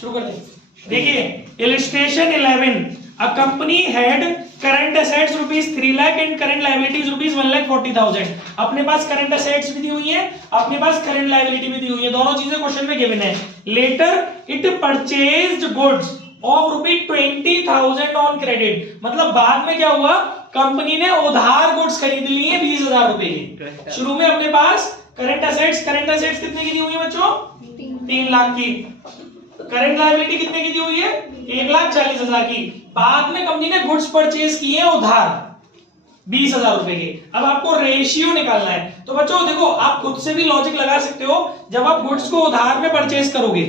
शुरू कर दे। देखिए illustration 11, a company had current assets ₹3 lakh and current liabilities ₹1,40,000। अपने पास करंट एसेट्स भी दी हुई है, अपने पास करंट लायबिलिटी भी दी हुई है, दोनों चीजें क्वेश्चन में गिवन है। Later it purchased goods of ₹20,000 on credit, मतलब बाद में क्या हुआ, कंपनी ने उधार गुड्स खरीद लिए 20,000 रुपए के। शुरू में अपने पास करंट एसेट्स कितने की दी हुई है बच्चों? 3 लाख की। करंट लायबिलिटी कितने की दी हुई है? 1,40,000 की। बाद में कंपनी ने गुड्स परचेज किए उधार 20,000 रुपए के। अब आपको रेशियो निकालना है। तो बच्चों देखो, आप खुद से भी लॉजिक लगा सकते हो, जब आप गुड्स को उधार में परचेज करोगे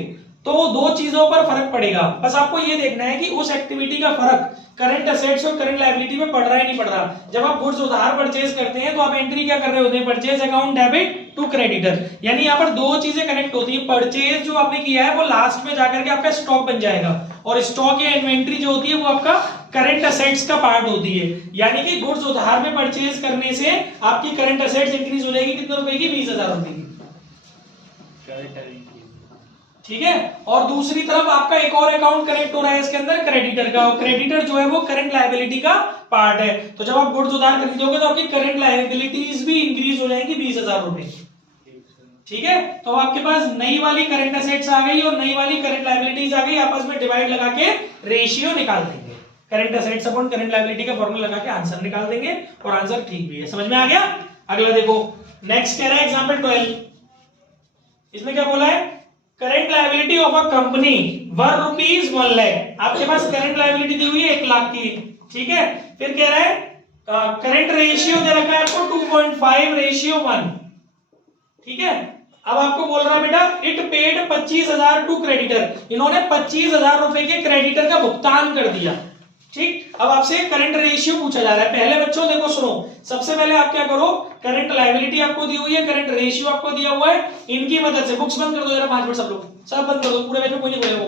तो दो चीजों पर फर्क पड़ेगा। बस आपको ये देखना है कि उस एक्टिविटी का फर्क करंट एसेट्स और करंट लायबिलिटी में पड़ रहा है नहीं पड़ रहा। जब आप गुड्स उधार परचेज करते हैं तो आप एंट्री क्या कर रहे होते हैं? Purchase account debit to creditor, यानी यहाँ पर दो चीजें कनेक्ट होती है। परचेज जो आपने किया है वो लास्ट में जाकर के आपका स्टॉक बन जाएगा, और स्टॉक या इन्वेंट्री जो होती है वो आपका करंट एसेट्स का पार्ट होती है। यानी कि गुड्स उधार में परचेज करने से आपकी करंट एसेट्स इंक्रीज हो जाएगी कितने रुपए की? 20,000 रुपए की। ठीक है। और दूसरी तरफ आपका एक और अकाउंट कनेक्ट हो रहा है इसके अंदर, क्रेडिटर का। क्रेडिटर जो है वो करंट लायबिलिटी का पार्ट है। तो जब आप गुड्स उधार खरीदोगे तो आपकी करंट लायबिलिटीज भी इंक्रीज हो जाएंगी 20,000 रुपए। ठीक है। तो आपके पास नई वाली करंट एसेट्स आ गई और नई वाली करंट लायबिलिटीज आ गई, आपस में डिवाइड लगा के रेशियो निकाल देंगे। Current assets upon current liability का फॉर्मूला लगा के आंसर निकाल देंगे, और आंसर ठीक भी है। समझ में आ गया? अगला देखो, नेक्स्ट कह रहा है एग्जांपल 12। इसमें क्या बोला है? Current liability of a company were ₹1 lakh. आपके पास करंट लायबिलिटी दी हुई है 1 लाख की। ठीक है। फिर कह रहा है करंट रेशियो दे रखा है आपको 2.5:1। ठीक है। अब आपको बोल रहा है बेटा इट पेड 25,000 टू क्रेडिटर, इन्होंने 25,000 रुपए के क्रेडिटर का भुगतान कर दिया। ठीक। अब आपसे करंट रेशियो पूछा जा रहा है। पहले बच्चों देखो सुनो, सबसे पहले आप क्या करो, करंट लायबिलिटी आपको दी हुई है, करंट रेशियो आपको दिया हुआ है, इनकी मदद से बुक्स बंद कर दो जरा 5 मिनट, सब लोग सब बंद कर दो, पूरे बैच में कोई नहीं बोलेगा,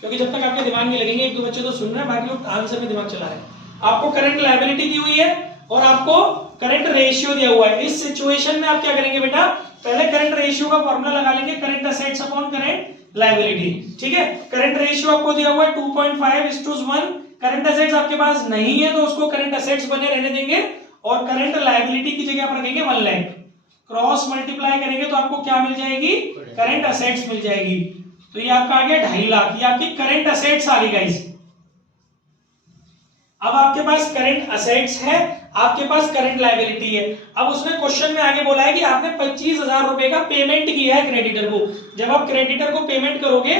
क्योंकि जब तक आपके दिमाग में लगेंगे, एक दो बच्चे तो सुन रहे हैं, बाकी लोग आंसर में दिमाग चला रहे हैं। आपको करंट लायबिलिटी दी हुई है और आपको करंट रेशियो दिया हुआ है। इस सिचुएशन में आप क्या करेंगे बेटा, पहले करंट रेशियो का फॉर्मूला लगा लेंगे, current assets upon current liability. ठीक है। करंट रेशियो आपको दिया हुआ है 2.5:1। करंट एसेट्स आपके पास नहीं है तो उसको करंट एसेट्स बने रहने देंगे, और करंट लायबिलिटी की जगह आप रखेंगे 1 लाख। क्रॉस मल्टीप्लाई करेंगे तो आपको क्या मिल जाएगी? करंट एसेट्स मिल जाएगी। तो ये आपका आ गया 2.5 लाख, ये आपकी करंट एसेट्स आ गई गाइस। अब आपके पास करंट एसेट्स है, आपके पास करंट लायबिलिटी है। अब उसने क्वेश्चन में आगे बोला है कि आपने 25,000 रुपए का पेमेंट किया है क्रेडिटर को। जब आप क्रेडिटर को पेमेंट करोगे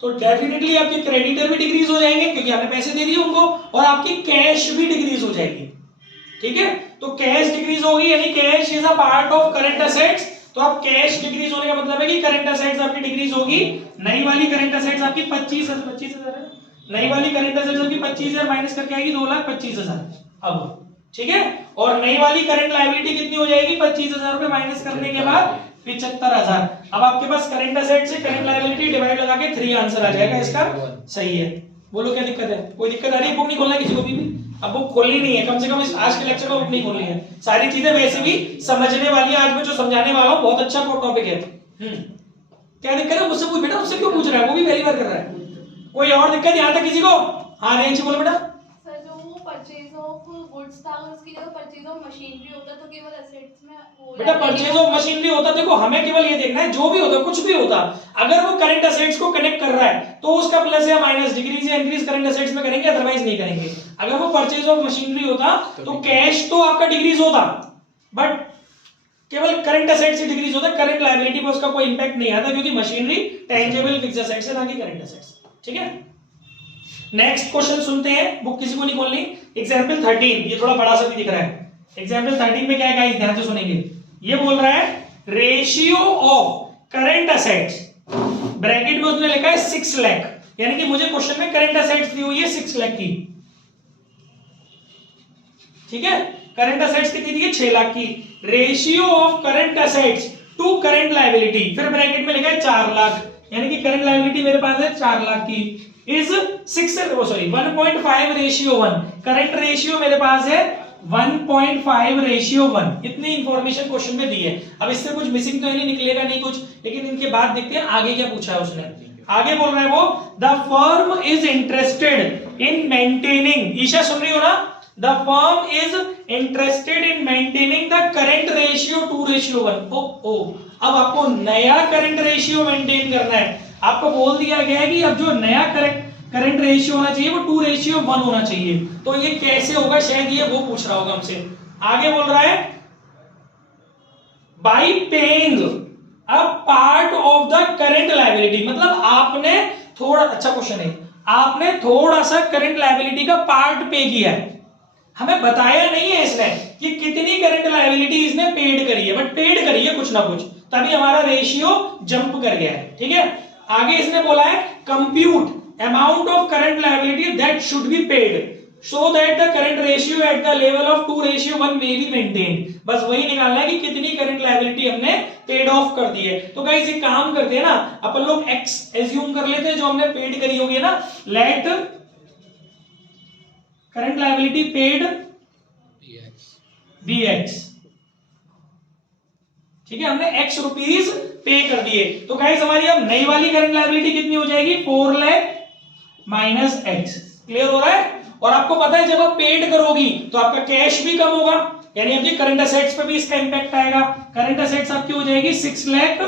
तो डेफिनेटली आपके क्रेडिटर भी डिक्रीज हो जाएंगे, क्योंकि आपने पैसे दे दिए उनको, और आपकी कैश भी डिक्रीज हो जाएगी। ठीक है। तो कैश डिक्रीज होगी, यानी cash is a part of current assets. तो अब कैश डिक्रीज होने का मतलब है कि करंट एसेट्स आपकी डिक्रीज होगी। नई वाली करंट एसेट्स आपकी 25,000 है, नई वाली करंट एसेट्स आपकी 25,000 माइनस करके आएगी 2,25,000। अब ठीक है। और नई वाली करंट लायबिलिटी कितनी हो जाएगी? 25,000 रुपए माइनस करने के बाद 75,000। अब आपके पास करंट एसेट से करंट लायबिलिटी डिवाइड लगा के 3 आंसर आ जाएगा इसका। सही है। बोलो क्या दिक्कत है? कोई दिक्कत आ रही है? बुक नहीं खोलना किसी को भी? अब बुक खोलनी नहीं है, कम से कम इस आज के लेक्चर में बुक नहीं खोलनी है। सारी चीजें वैसे भी समझने वाली है, आज मैं जो समझाने वाला हूँ बहुत अच्छा टॉपिक है। क्या दिक्कत है? मुझसे पूछ बेटा, उससे क्यों पूछ रहा है? वो भी पहली बार कर रहा है। कोई और दिक्कत यहाँ तक किसी को? हाँ रेंज बोलो बेटा। परचेज ऑफ गुड्स था, उसकी जगह परचेज ऑफ मशीनरी होता तो केवल एसेट्स में बेटा परचेज ऑफ मशीनरी होता, देखो हमें केवल ये देखना है, जो भी होता कुछ भी होता, अगर वो करंट एसेट्स को कनेक्ट कर रहा है तो उसका प्लस या माइनस, डिक्रीज या इंक्रीज करंट एसेट्स में करेंगे, अदरवाइज नहीं करेंगे। अगर वो परचेज ऑफ मशीनरी होता तो कैश तो आपका डिक्रीज होता, बट केवल करंट एसेट से डिक्रीज होता, करंट लायबिलिटी पर उसका कोई इंपैक्ट नहीं आता, क्योंकि मशीनरी टेंजेबल फिक्स्ड एसेट्स है, ना कि करंट एसेट्स। ठीक है। नेक्स्ट क्वेश्चन सुनते हैं, बुक किसी को नहीं खोलनी। एग्जांपल 13, ये थोड़ा बड़ा सा भी दिख रहा है। एग्जांपल 13 में क्या है गाइस, ध्यान से सुनेंगे। ये बोल रहा है ratio of current assets, bracket में उसने लिखा है 6 लाख, यानी कि मुझे क्वेश्चन में करंट एसेट्स दी हुई है 6 लाख की। ठीक है। करंट एसेट्स कितनी दी है? 6 लाख की। Ratio of current assets to current liability, फिर ब्रैकेट में लिखा है 4 लाख, यानी कि करंट लायबिलिटी मेरे पास है 4 लाख की, इज 1.5:1। करंट रेशियो मेरे पास है 1.5:1। इतनी इंफॉर्मेशन क्वेश्चन में दी है। अब इससे कुछ मिसिंग तो नहीं निकलेगा, नहीं कुछ, लेकिन इनके बाद देखते हैं आगे क्या पूछा है उसने। आगे बोल रहा है वो, the firm is interested in maintaining, Isha सुन रही हो ना, the firm is interested in maintaining the current ratio 2:1। ओ अब आपको नया करंट रेशियो मेंटेन करना है। आपको बोल दिया गया है कि अब जो नया करंट रेशियो होना चाहिए वो 2:1 होना चाहिए। तो ये कैसे होगा, शायद ये वो पूछ रहा होगा हमसे। आगे बोल रहा है, by paying a part of the current liability, मतलब आपने थोड़ा, अच्छा क्वेश्चन है, आपने थोड़ा सा करंट लायबिलिटी का पार्ट पे किया है। हमें बताया नहीं है इसने कि कितनी करंट लायबिलिटी इसने पेड करी है, बट पेड करी है कुछ ना कुछ, तभी हमारा रेशियो जंप कर गया है। ठीक है, आगे इसने बोला है compute amount of current liability that should be paid so that the current ratio at the level of 2:1 may be maintained। बस वही निकालना है कि कितनी करंट लायबिलिटी हमने पेड ऑफ कर दी है। तो गाइस एक काम करते हैं ना, अपन लोग x एज्यूम कर लेते हैं जो हमने पेड करी होगी ना, let current liability paid bx। ठीक है, हमने x रुपीस पे कर दिए। तो गाइस हमारी अब नई वाली करंट लायबिलिटी कितनी हो जाएगी, 4 लाख माइनस x। क्लियर हो रहा है। और आपको पता है जब आप पेड करोगी तो आपका कैश भी कम होगा, यानी आपकी करंट असेट्स पे भी इसका इंपैक्ट आएगा। करंट असेट्स आपकी हो जाएगी 6 लाख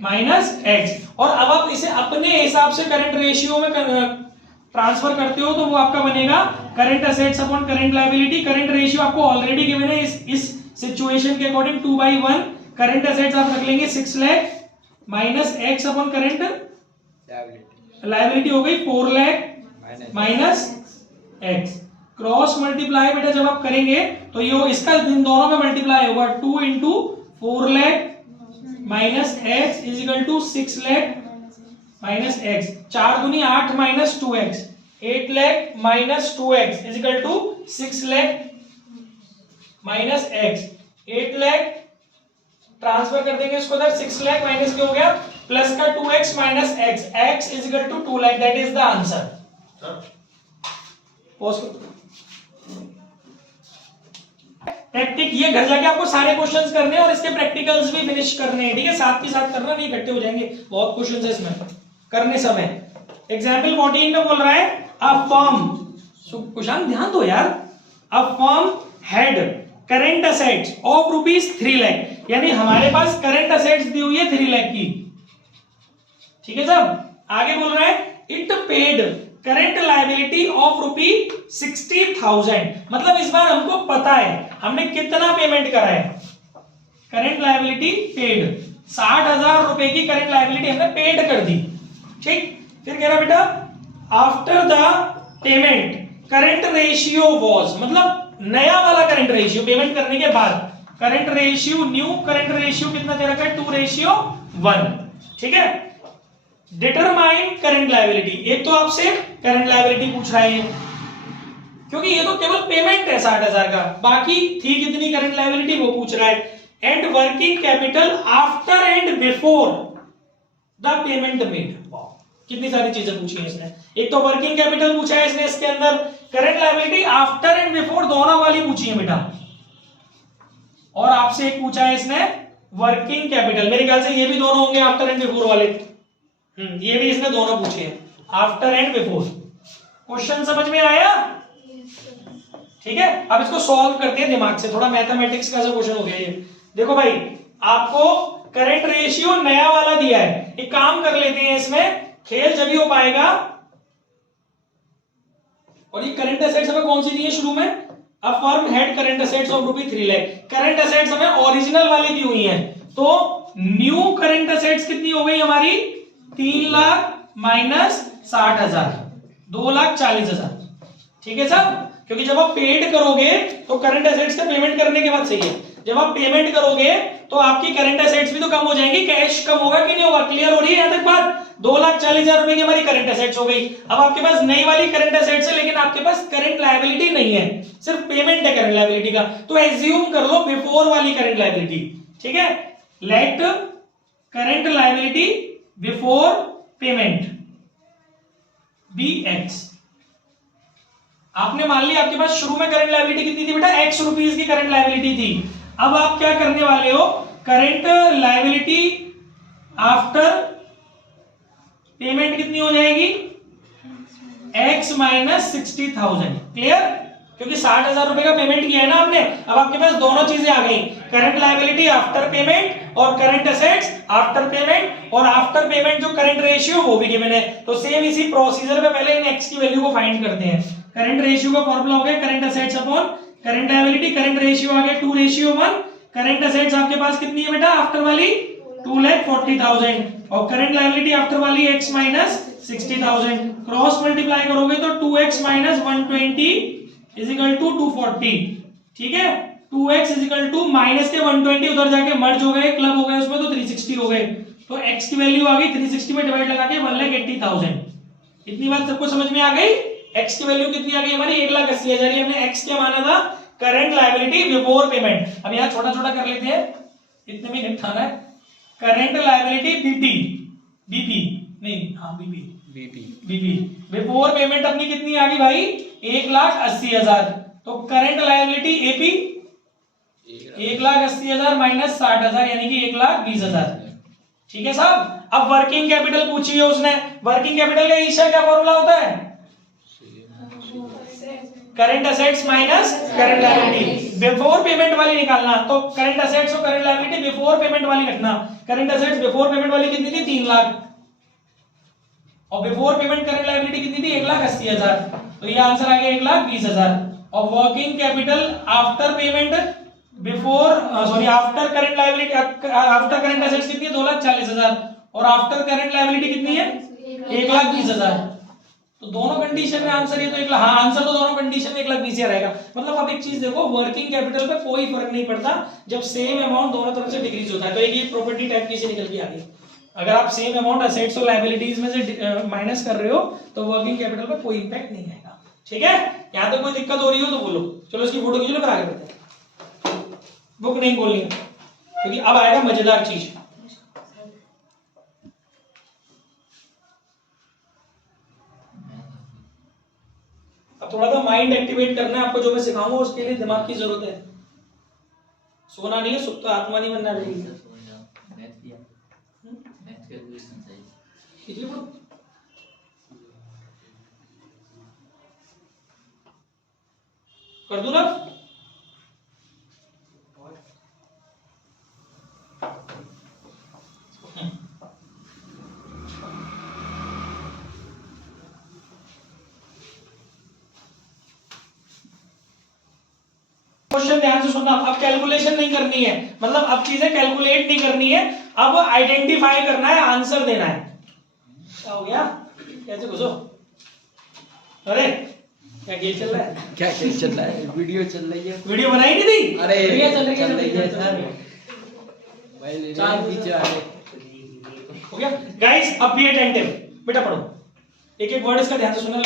माइनस x। और अब आप इसे अपने हिसाब से करंट रेशियो में ट्रांसफर करते हो तो वो आपका बनेगा current assets upon current liability. Current ratio आपको ऑलरेडी गिवन है इस सिचुएशन के अकॉर्डिंग 2/1। करंट असेट्स आप रख लेंगे 6 lakh minus x upon current liability हो गई 4 lakh minus x। Cross multiply बेटा जब आप करेंगे तो ये इसका इन दोनों में मल्टीप्लाई होगा, 2 into 4 lakh minus x is equal to 6 lakh minus x। 4 दूनी 8 minus 2x, 8 lakh minus 2x is equal to 6 lakh minus x। 8 lakh transfer कर देंगे इसको उधर, 6 लाख माइनस क्या हो गया, प्लस का 2x minus x, x is equal to 2 lakh. That is the answer. प्रैक्टिक ये घर जाके आपको सारे क्वेश्चंस करने हैं और इसके प्रैक्टिकल्स भी फिनिश करने हैं। ठीक है, साथ के साथ करना, नहीं इकट्ठे हो जाएंगे, बहुत क्वेश्चंस है इसमें करने समय। एग्जाम्पल 14 में बोल रहा है, अ फर्म, कुशांत ध्यान दो यार, a firm had current assets of ₹3 lakh, यानी हमारे पास करंट असेट्स दी हुई है 3 लाख की। ठीक है साहब, आगे बोल रहा है it paid current liability of ₹60,000, मतलब इस बार हमको पता है हमने कितना पेमेंट करा है। करंट लायबिलिटी पेड 60,000 रुपए की करंट लायबिलिटी हमने पेड कर दी। ठीक, फिर कह रहा बेटा after the payment current ratio was, मतलब नया वाला करंट रेशियो पेमेंट करने के बाद current ratio, new current ratio कितना दे रखा है, 2:1। ठीक है, डिटरमाइन करंट लायबिलिटी, एक तो आपसे करंट लायबिलिटी पूछ रहा है क्योंकि ये तो केवल पेमेंट है 60,000 का, बाकी थी कितनी करंट लायबिलिटी वो पूछ रहा है। And working capital after and before the payment made, कितनी सारी चीजें पूछी है इसने। एक तो वर्किंग कैपिटल पूछा है इसने, इसके अंदर current liability after and before दोनों वाली पूछी है बेटा, और आपसे एक पूछा है इसने वर्किंग कैपिटल। मेरे ख्याल से ये भी दोनों होंगे आफ्टर एंड बिफोर वाले, ये भी इसने दोनों पूछे हैं आफ्टर एंड बिफोर। क्वेश्चन समझ में आया? ठीक है, अब इसको सॉल्व करते हैं दिमाग से, थोड़ा मैथमेटिक्स का सा क्वेश्चन हो गया ये। देखो भाई, आपको करंट रेशियो नया वाला दिया है, एक काम कर लेते हैं, इसमें खेल जब ही हो पाएगा। और ये करंट असेट्स हमें कौन सी दी है शुरू में, a firm had current assets of ₹3 lakh. Current assets हमें ओरिजिनल वाली दी हुई है, तो न्यू करंट असेट्स कितनी हो गई हमारी, 3 लाख माइनस 60,000, 2,40,000। ठीक है साहब, क्योंकि जब आप पेड करोगे तो करंट असेट्स का पेमेंट करने के बाद सही है, जब आप पेमेंट करोगे तो आपकी करंट असेट्स भी तो कम हो जाएंगी, कैश कम होगा कि नहीं होगा। क्लियर हो रही है यहां तक बात? 2,40,000 रुपए की हमारी करंट असेट्स हो गई। अब आपके पास नई वाली करंट असेट्स है, लेकिन आपके पास करंट लायबिलिटी नहीं है, सिर्फ पेमेंट है करंट लायबिलिटी का, तो एज्यूम कर लो बिफोर वाली करंट लायबिलिटी। ठीक है, let current liability before payment bx। आपने मान लिया आपके पास शुरू में करंट लायबिलिटी कितनी थी बेटा, x रुपीस की करंट लायबिलिटी थी। अब आप क्या करने वाले हो, करंट लायबिलिटी आफ्टर पेमेंट कितनी हो जाएगी, x माइनस 60,000। क्लियर, क्योंकि 60,000 रुपए का पेमेंट किया है ना आपने। अब आपके पास दोनों चीजें आ गई, करंट लायबिलिटी आफ्टर पेमेंट और करंट असेट्स आफ्टर पेमेंट, और आफ्टर पेमेंट जो करंट रेशियो वो भी गिवन है। तो सेम इसी प्रोसीजर में पहले इन x की वैल्यू को फाइंड करते हैं। करंट रेशियो का फॉर्मूला हो गया current assets upon current liability, current ratio आ गया 2:1, करंट असेट्स आपके पास कितनी है बेटा आफ्टर वाली 2,40,000, और करंट लायबिलिटी आफ्टर वाली x माइनस 60,000, क्रॉस मल्टीप्लाई करोगे तो 2x minus 120 is equal to 240। ठीक है, 2x is equal to minus के 120 उधर जाके मर्ज हो गए, क्लब हो गए उसमें, तो 360 हो गए। तो x की वैल्यू आ गई 360 में डिवाइड लगा के 1,80,000। इतनी बात सबको समझ में आ गई। x की वैल्यू कितनी आ गई हमारी 1,80,000। हमने x क्या माना था, करंट लायबिलिटी बिफोर पेमेंट। अब यहाँ छोटा छोटा कर लेते हैं, इतने में निपटाना है। करंट लायबिलिटी बीपी नहीं, हाँ बीपी बिफोर पेमेंट अपनी कितनी आ गई भाई 1,80,000। तो करंट लायबिलिटी एपी 1,80,000 माइनस 60,000 यानी कि 1,20,000। ठीक है साहब। अब वर्किंग कैपिटल पूछी है उसने, वर्किंग कैपिटल का ईशा क्या फॉर्मूला होता है, current assets minus current liability. Before payment वाली निकालना, तो करंट असेट्स और करंट लायबिलिटी बिफोर पेमेंट वाली रखना। करंट असेट्स बिफोर पेमेंट वाली कितनी थी 3 लाख, और बिफोर पेमेंट करंट लायबिलिटी कितनी थी 1,80,000। तो ये आंसर आ गया 1,20,000। और working capital after payment before after current liability after current assets कितनी है 2,40,000, और आफ्टर करंट लायबिलिटी कितनी है 1,20,000। तो दोनों कंडीशन में आंसर ये तो हाँ आंसर तो दोनों कंडीशन में 1,20,000 रहेगा। मतलब आप एक चीज देखो, वर्किंग कैपिटल पे कोई फर्क नहीं पड़ता जब सेम अमाउंट दोनों तरफ से डिक्रीज होता है। तो एक ये प्रॉपर्टी टाइप की से निकल के आ गई। अगर आप सेम अमाउंट असेट्स और लायबिलिटीज में से माइनस कर रहे हो तो वर्किंग कैपिटल पर कोई इंपैक्ट नहीं आएगा। ठीक है, यहाँ तक कोई दिक्कत हो रही हो तो बोलो। चलो इसकी फोटो खींच लो, फिर आगे बढ़ते हैं। बुक नहीं खोलनी है क्योंकि अब आएगा मजेदार चीज। अब थोड़ा सा माइंड एक्टिवेट करना है आपको, जो मैं सिखाऊंगा उसके लिए दिमाग की जरूरत है। सोना नहीं है, सुप्त आत्मा नहीं बनना चाहिए। कर दूं ना? क्वेश्चन ध्यान से सुनना। अब कैलकुलेशन नहीं करनी है, मतलब अब चीजें कैलकुलेट नहीं करनी है, अब आइडेंटिफाई करना है, आंसर देना है। क्या हो गया, कैसे घुसो? अरे क्या खेल चल रहा है? क्या खेल चल रहा है? वीडियो चल रही है। वीडियो बनाई नहीं थी? अरे वीडियो चल चल रही है सर। भाई पीछे आ गए। हो गया गाइस। अब भी अटेंटिव बेटा, पढ़ो एक एक वर्ड इसका ध्यान से सुनना।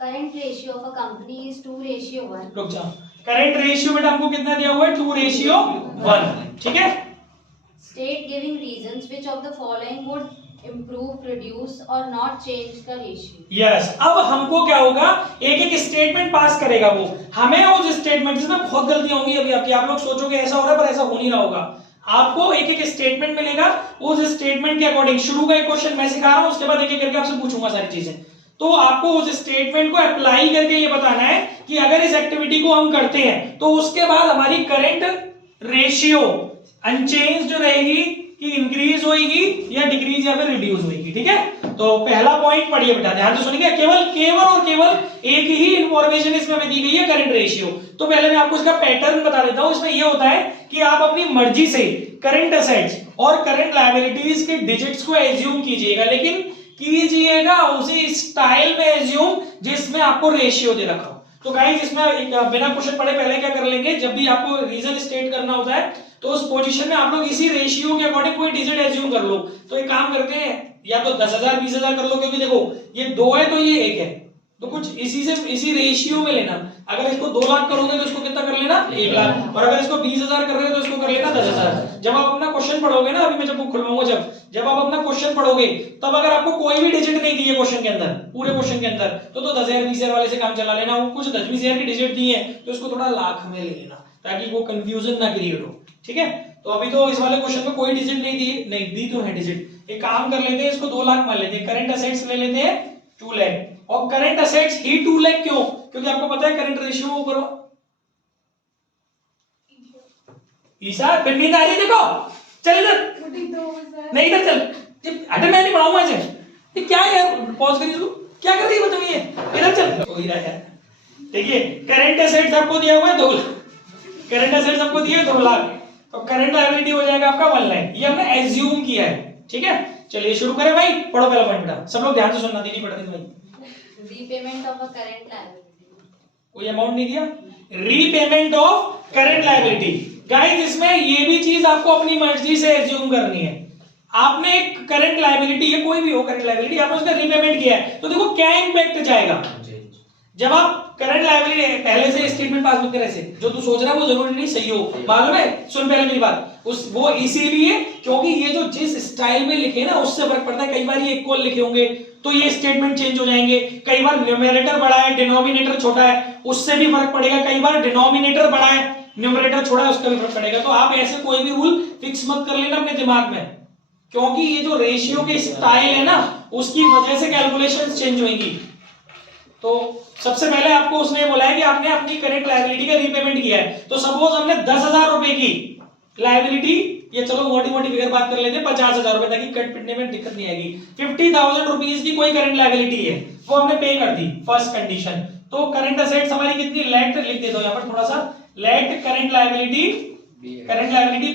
Current ratio of a company is 2:1. रुक जाओ। करंट रेशियो बेटा हमको कितना दिया हुआ है 2:1। ठीक है, State giving reasons which of the following would improve, reduce or not change the ratio. Yes. अब हमको क्या होगा, एक एक स्टेटमेंट पास करेगा वो हमें। उस स्टेटमेंट जिसमें बहुत गलतियां होंगी अभी आपकी, आप लोग सोचोगे ऐसा हो रहा है पर ऐसा हो नहीं रहा होगा। आपको एक एक स्टेटमेंट मिलेगा, उस स्टेटमेंट के अकॉर्डिंग शुरू का एक क्वेश्चन मैं सिखा रहा हूं, उसके बाद एक एक करके आपसे पूछूंगा सारी चीजें। तो आपको उस स्टेटमेंट को अप्लाई करके ये बताना है कि अगर इस एक्टिविटी को हम करते हैं तो उसके बाद हमारी करंट रेशियो अनचेंज्ड रहेगी कि इंक्रीज होगी या डिक्रीज या फिर रिड्यूस होगी। ठीक है, तो पहला पॉइंट पढ़िए बेटा, ध्यान से सुनिए। केवल एक ही इंफॉर्मेशन इसमें हमें दी गई है, करंट रेशियो। तो पहले मैं आपको इसका पैटर्न बता देता हूं। इसमें यह होता है कि आप अपनी मर्जी से करंट असेट्स और करंट लायबिलिटीज के डिजिट्स को एज्यूम कीजिएगा, लेकिन कीजिएगा उसी स्टाइल में एज्यूम जिसमें आपको रेशियो दे रखा हो। तो गाइस इसमें बिना क्वेश्चन पढ़े पहले क्या कर लेंगे, जब भी आपको रीजन स्टेट करना होता है तो उस पोजीशन में आप लोग इसी रेशियो के अकॉर्डिंग कोई डिजिट एज्यूम कर लो। तो एक काम करते हैं, या तो 10,000 20,000 कर लो, क्योंकि देखो ये 2 है तो ये 1 है, तो कुछ इसी रेशियो में लेना। अगर इसको 2 लाख करोगे तो इसको कितना कर लेना 1 लाख, और अगर इसको 20,000 कर रहे हो तो इसको कर लेना 10,000। जब आप अपना क्वेश्चन पढ़ोगे ना, अभी मैं जब बुक खुलवाऊंगा, जब आप अपना क्वेश्चन पढ़ोगे, तब अगर आपको कोई भी डिजिट नहीं दी है क्वेश्चन के अंदर, पूरे क्वेश्चन के अंदर, तो 10,000 20,000 वाले से काम चला लेना। वो कुछ 10-20,000 की डिजिट दी है तो इसको थोड़ा लाख में ले लेना, ताकि वो कंफ्यूजन ना क्रिएट हो। ठीक है, तो अभी तो इस वाले क्वेश्चन में कोई डिजिट नहीं दी तो है डिजिट। एक काम कर लेते हैं, इसको 2 लाख मान लेते हैं, करंट असेट्स ले लेते हैं 2 लाख। और करंट असेट्स ही 2 लाख क्यों? क्योंकि आपको पता है करंट रेशियो ऊपर। ईशा फिर नींद आ रही है, देखो चल इधर, नहीं इधर चल, अरे मैं नहीं पढ़ाऊंगा इसे। ये क्या है यार, पॉज करिए, तू क्या कर रही है बताइए, इधर चल। तो हीरा है, देखिए करंट असेट्स आपको दिया हुआ है 2 लाख, करंट असेट्स आपको दिए 2 लाख, तो करंट लायबिलिटी हो जाएगा आपका 1 लाख। ये हमने एज्यूम किया है। ठीक है, चलिए शुरू करें भाई। पढ़ो पहला पॉइंट बेटा, सब लोग ध्यान से सुनना, दीदी पढ़ते थे भाई। Repayment of a current liability, कोई अमाउंट नहीं दिया, repayment of current liability. Guys इसमें ये भी चीज आपको अपनी मर्जी से एज्यूम करनी है। आपने एक करंट लायबिलिटी है, कोई भी हो करंट लायबिलिटी, आपने उसका रीपेमेंट किया है, तो देखो क्या इंपैक्ट जाएगा। जब आप करंट लायबिलिटी पहले से स्टेटमेंट पास मत कर, ऐसे जो तू सोच रहा है वो जरूरी नहीं सही हो, मालूम है। सुन पहले मेरी बात, वो इसीलिए क्योंकि ये जो जिस स्टाइल में लिखे ना उससे फर्क पड़ता है। कई बार ये इक्वल लिखे होंगे तो ये स्टेटमेंट चेंज हो जाएंगे, कई बार न्यूमरेटर बड़ा है डिनोमिनेटर छोटा है उससे भी फर्क पड़ेगा, कई बार डिनोमिनेटर बड़ा है न्यूमरेटर छोटा है उसका भी फर्क पड़ेगा। तो आप ऐसे कोई भी रूल फिक्स मत कर लेना अपने दिमाग में, क्योंकि ये जो रेशियो के स्टाइल है ना उसकी वजह से कैलकुलेशंस चेंज होंगी। तो सबसे पहले आपको उसने बोला है कि आपने अपनी करंट लायबिलिटी का रीपेमेंट किया है। तो सपोज हमने 10,000 रुपए की लायबिलिटी, ये चलो मोटी मोटी फिगर बात कर लेते हैं, 50,000 रुपए, ताकि कट पिटने में दिक्कत नहीं आएगी। 50,000 रुपीज की कोई करंट लायबिलिटी है, वो हमने पे कर दी, फर्स्ट कंडीशन। तो करंट असेट्स हमारी कितनी, लेट लिख देता हूं यहां पर थोड़ा सा, let current liability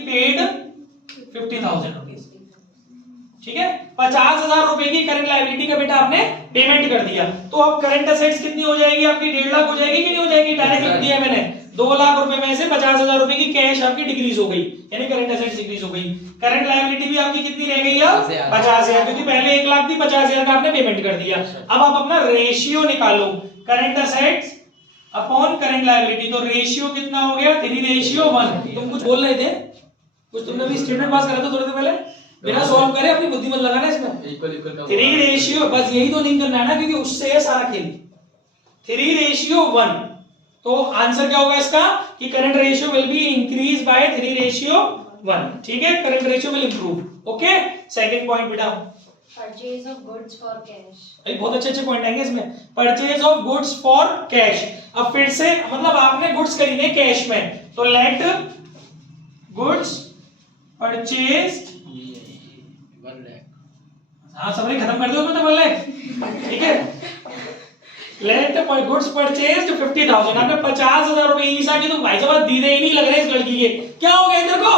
paid 50,000 rupees. ठीक है, 50,000 रुपए की करंट लायबिलिटी का बेटा आपने पेमेंट कर दिया। तो अब करंट असेट्स कितनी हो जाएगी आपकी, 1.5 लाख हो जाएगी कि नहीं हो जाएगी। डायरेक्ट लिख दिया मैंने, 2 लाख रुपए में से 50,000 रुपए की कैश आपकी डिक्रीज हो गई, यानी करंट असेट्स डिक्रीज हो गई। करंट लायबिलिटी भी आपकी कितनी रह गई अब 50,000, क्योंकि पहले 1 लाख थी, 50,000 का आपने पेमेंट कर दिया। अब आप अपना रेशियो निकालो, current assets upon current liability. तो रेशियो कितना हो गया, 3:1। तुम कुछ बोल रहे थे, कुछ तुमने भी स्टेटमेंट पास करा था थोड़ी देर पहले, बिना सॉल्व करे अपनी बुद्धि मत लगाना इसमें। इक्वल 3:, बस यही तो लिंक करना है ना, क्योंकि उससे है सारा खेल। 3:1। तो आंसर क्या होगा इसका कि current ratio will be increase by 3:1। ठीक है, current ratio will improve. Okay, second point बेटा, purchase of goods for cash. भाई बहुत अच्छे पॉइंट आएंगे इसमें, purchase of goods for cash. अब फिर से मतलब आपने गुड्स खरीदे कैश में, तो लेट गुड्स परचेज्ड, हाँ सबने खत्म कर दो उसमें तो बोल रहे। ठीक है, लेट गुड्स परचेज्ड 50,000, आपने 50,000 रुपए ईसा की तो भाई साहब दीदे ही नहीं लग रहे इस लड़की के, क्या हो गया इधर को।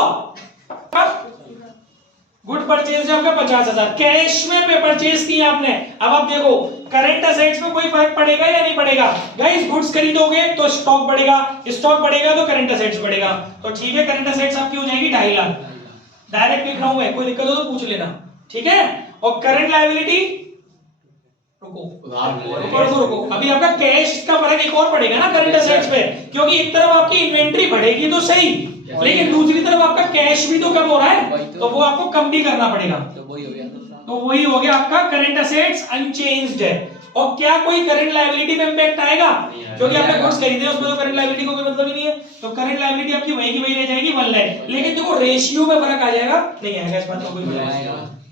गुड परचेज आपका 50,000 कैश में पे परचेज किया आपने। अब आप देखो करंट असेट्स में कोई फर्क पड़ेगा या नहीं पड़ेगा। गाइस गुड्स खरीदोगे तो स्टॉक बढ़ेगा, स्टॉक बढ़ेगा तो करंट असेट्स बढ़ेगा। तो ठीक है, करंट असेट्स आपकी हो जाएगी 2.5 लाख। डायरेक्ट लिख रहा हूं मैं, कोई दिक्कत हो तो पूछ लेना। ठीक है, और करंट लायबिलिटी, रुको, अभी आपका कैश का फर्क एक और पड़ेगा ना करंट असेट्स पे, क्योंकि एक तरफ आपकी इन्वेंट्री बढ़ेगी तो सही, लेकिन दूसरी तरफ आपका कैश भी तो कम हो रहा है, तो वो आपको कम भी करना पड़ेगा। तो वही हो गया आपका करंट असेट्स अनचेंज्ड है। और क्या कोई करंट लायबिलिटी में इंपैक्ट आएगा, क्योंकि आपने गुड्स खरीदे उसमें तो करंट लायबिलिटी को कोई मतलब ही नहीं है, तो करंट लायबिलिटी आपकी वही की वही रह जाएगी 1 लाख। लेकिन देखो रेशियो में फर्क आ जाएगा, नहीं आएगा इस बात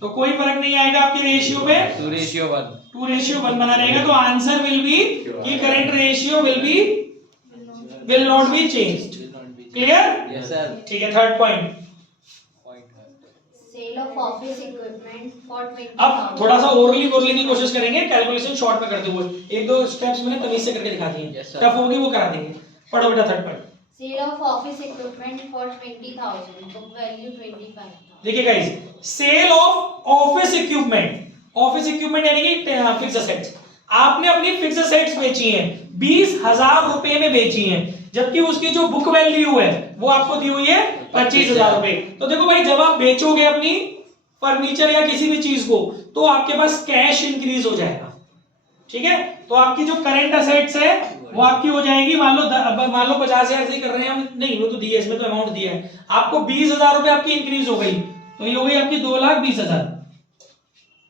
का कोई फर्क नहीं आएगा आपकी रेशियो में, 2:1 बना रहेगा। तो आंसर विल बी कि current ratio will not be changed. Clear? Yes sir. ठीक है, third point, sale of office equipment for 20,000। अब थोड़ा सा ओरली की कोशिश करेंगे, कैलकुलेशन शॉर्ट में करते हुए। 1-2 स्टेप्स मैंने तमीज से करके दिखा दिए, टफ होगी वो करा देंगे। पढ़ो बेटा third point. Sale of office equipment for 20,000, book value 25,000। देखिए guys, sale of office equipment यानी कि फिक्स असेट्स। आपने अपनी फिक्स असेट्स बेची हैं, 20,000 रुपए में बेची हैं, जबकि उसकी जो बुक वैल्यू है वो आपको दी हुई है 25,000 रुपए। तो देखो भाई, जब आप बेचोगे अपनी फर्नीचर या किसी भी चीज को, तो आपके पास कैश इंक्रीज हो जाएगा। ठीक है। तो आपकी जो करंट असेट्स है वो आपकी हो जाएगी, मान लो 50,000 से कर रहे हैं हम, नहीं वो तो दिया इसमें तो अमाउंट दिया है आपको, 20,000 रुपए आपकी इंक्रीज हो गई, तो ये हो गई आपकी 2,20,000।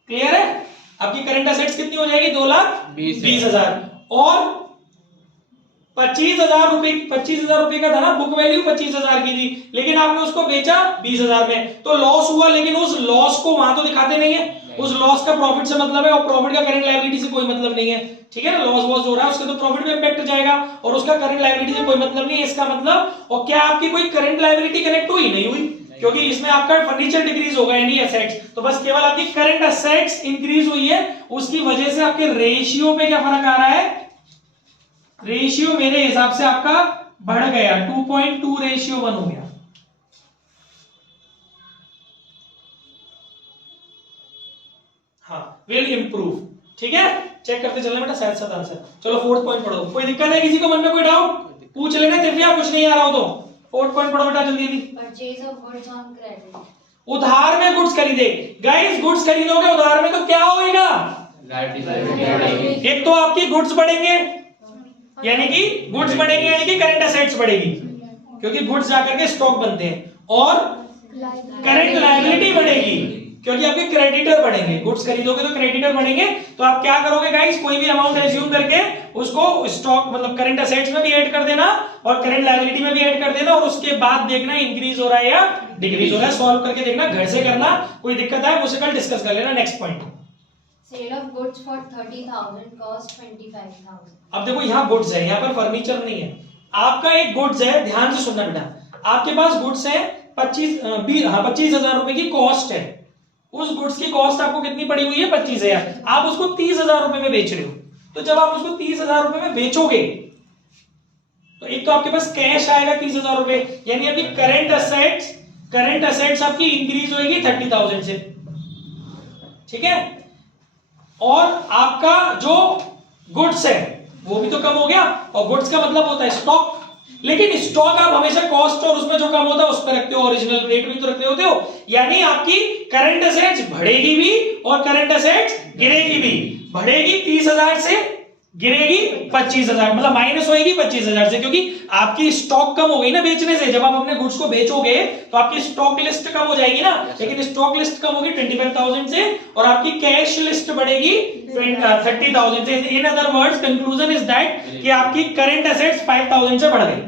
क्लियर है? आपकी करंट असेट्स कितनी हो जाएगी? 2,20,000। और 25,000 रुपए का था ना, बुक वैल्यू 25,000 की थी, लेकिन आपने उसको बेचा 20,000 में, तो लॉस हुआ, लेकिन उस लॉस को वहां तो दिखाते नहीं है, उस लॉस का प्रॉफिट से मतलब है, और प्रॉफिट का करंट लायबिलिटी से कोई मतलब नहीं है, ठीक है ना। लॉस वॉस हो रहा है उसका तो प्रॉफिट में इंपैक्ट जाएगा, और उसका करंट लायबिलिटी से कोई मतलब नहीं है, इसका मतलब। और क्या आपकी कोई करंट लायबिलिटी कनेक्ट हुई? नहीं हुई, क्योंकि इसमें आपका फर्नीचर डिक्रीज होगा, एनी एसेट्स, तो बस केवल आपकी करंट असेट्स इंक्रीज हुई है, उसकी वजह से आपके रेशियो पे क्या फर्क आ रहा है? रेशियो मेरे हिसाब से आपका बढ़ गया, 2.2:1 हो गया। हाँ, विल इंप्रूव, ठीक है। चेक करते चलना बेटा, शायद साथ आंसर। चलो 4th पॉइंट पढ़ो। कोई दिक्कत है किसी को मन में? कोई डाउट पूछ लेना दिव्या, कुछ नहीं आ रहा हो तो। 4th पॉइंट पढ़ो बेटा जल्दी जल्दी। Purchase of goods on credit. उधार में गुड्स खरीदे। गाइस गुड्स खरीदोगे उधार में तो क्या होएगा? एक तो आपकी गुड्स बढ़ेंगे, यानी कि गुड्स बढ़ेंगे, यानी कि करंट असेट्स बढ़ेगी, क्योंकि गुड्स जाकर के स्टॉक बनते हैं, और करंट लायबिलिटी बढ़ेगी, क्योंकि आपके क्रेडिटर बढ़ेंगे। गुड्स खरीदोगे तो क्रेडिटर बढ़ेंगे, तो आप क्या करोगे गाइस? कोई भी अमाउंट एज्यूम करके उसको स्टॉक मतलब करंट असेट्स में भी ऐड कर देना, और करंट लायबिलिटी में भी ऐड कर देना, और उसके बाद देखना इंक्रीज हो रहा है या डिक्रीज हो रहा है। सॉल्व करके देखना, घर से करना। कोई दिक्कत है मुझसे कल डिस्कस कर लेना। Next point, sale of goods for 30,000 cost 25,000। अब देखो यहाँ गुड्स है, यहाँ पर फर्नीचर नहीं है। आपका एक गुड्स है, ध्यान से सुनना बेटा, आपके पास गुड्स है 25,000 रुपए की कॉस्ट है। उस गुड्स की कॉस्ट आपको कितनी पड़ी हुई है? 25,000। आप उसको 30,000 रुपए में बेच रहे हो, तो जब आप उसको 30,000 रुपए में बेचोगे, तो एक तो आपके पास कैश आएगा 30,000 रुपए, यानी अभी करंट असेट्स आपकी इंक्रीज होगी 30,000 से, ठीक है। और आपका जो गुड्स है वो भी तो कम हो गया, और गुड्स का मतलब होता है स्टॉक, लेकिन स्टॉक आप हमेशा कॉस्ट और उसमें जो कम होता है उस पर रखते हो, ओरिजिनल रेट भी तो रखते होते हो, यानी आपकी करंट असेट्स बढ़ेगी भी और करंट असेट्स गिरेगी भी। बढ़ेगी 30,000 से, गिरेगी 25,000, मतलब माइनस होगी 25,000 से, क्योंकि आपकी स्टॉक कम हो गई ना बेचने से। जब आप अपने गुड्स को बेचोगे तो आपकी स्टॉक लिस्ट कम हो जाएगी ना, लेकिन स्टॉक लिस्ट कम होगी 25,000 से, और आपकी कैश लिस्ट बढ़ेगी 30,000 से। In other words conclusion is that कि आपकी करंट असेट्स 5,000 से बढ़ गई,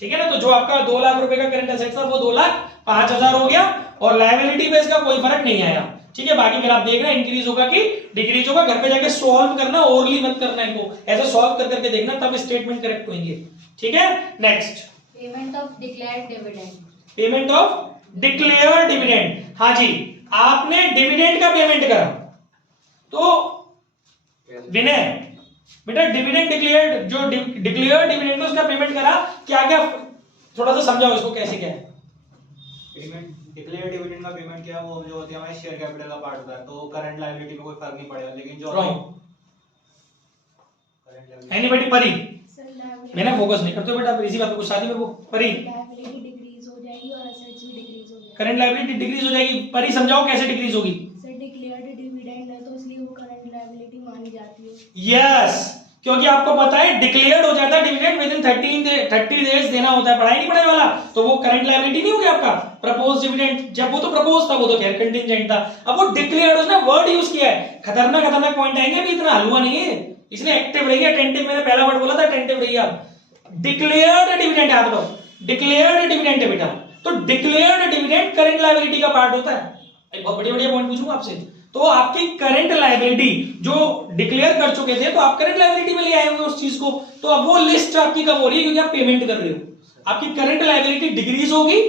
ठीक है ना। तो जो आपका 2 लाख रुपए का करंट असेट्स था वो 2,05,000 हो गया, और लायबिलिटी पे इसका कोई फर्क नहीं आया, ठीक है। बाकी फिर आप देखना इंक्रीज होगा कि डिक्रीज होगा, घर पे जाके सॉल्व करना, ओरली मत करना इनको, ऐसे सॉल्व कर करके देखना, तब स्टेटमेंट करेक्ट होंगे, ठीक है। Next, payment of declared dividend. Payment of declared dividend. हाँ जी, आपने डिविडेंड का पेमेंट करा, तो विनय बेटा डिविडेंड डिक्लेयर्ड, जो डिक्लेयर्ड डिविडेंड उसका पेमेंट करा, क्या क्या थोड़ा सा समझाओ इसको कैसे क्या है। पेमेंट डिक्लेयर्ड डिविडेंड का पेमेंट क्या है, वो जो होती है हमारे शेयर कैपिटल का पार्ट होता है, तो करंट लायबिलिटी में कोई फर्क नहीं पड़ेगा, लेकिन जो एनीबॉडी? परी, मैंने फोकस नहीं करते बेटा इसी बात को, शादी में वो परी लायबिलिटी डिक्रीज हो जाएगी और एसेट्स भी डिक्रीज हो जाएगी। करंट लायबिलिटी डिक्रीज हो जाएगी। परी समझाओ कैसे डिक्रीज होगी। सर डिक्लेयर्ड डिविडेंड है तो इसलिए वो करंट लायबिलिटी मानी जाती है। यस, क्योंकि आपको पता है डिक्लेयर्ड हो जाता है डिविडेंड विद इन 30 डेज देना होता है, पढ़ाई नहीं पढ़ाई वाला, तो वो करंट लायबिलिटी नहीं हो गया आपका। प्रपोज डिविडेंड, जब वो तो प्रपोज था, वो तो खैर कंटिंजेंट था, अब वो डिक्लेयर्ड, उसने वर्ड यूज किया है। खतरनाक पॉइंट आएंगे, अभी इतना हलवा नहीं है, इसलिए एक्टिव रहिए, अटेंटिव। मैंने पहला वर्ड बोला था, अटेंटिव रहिए आप। डिक्लेयर्ड डिविडेंड याद करो, डिक्लेयर्ड डिविडेंड है बेटा, तो डिक्लेयर्ड डिविडेंड करंट लायबिलिटी का पार्ट होता है। एक बहुत बढ़िया पॉइंट पूछूंगा आपसे, तो आपकी करंट लायबिलिटी जो डिक्लेयर कर चुके थे, तो आप करंट लायबिलिटी में ले आए होंगे उस चीज को, तो अब वो लिस्ट आपकी कम हो रही है क्योंकि आप पेमेंट कर रहे हो। आपकी करंट लायबिलिटी डिक्रीज होगी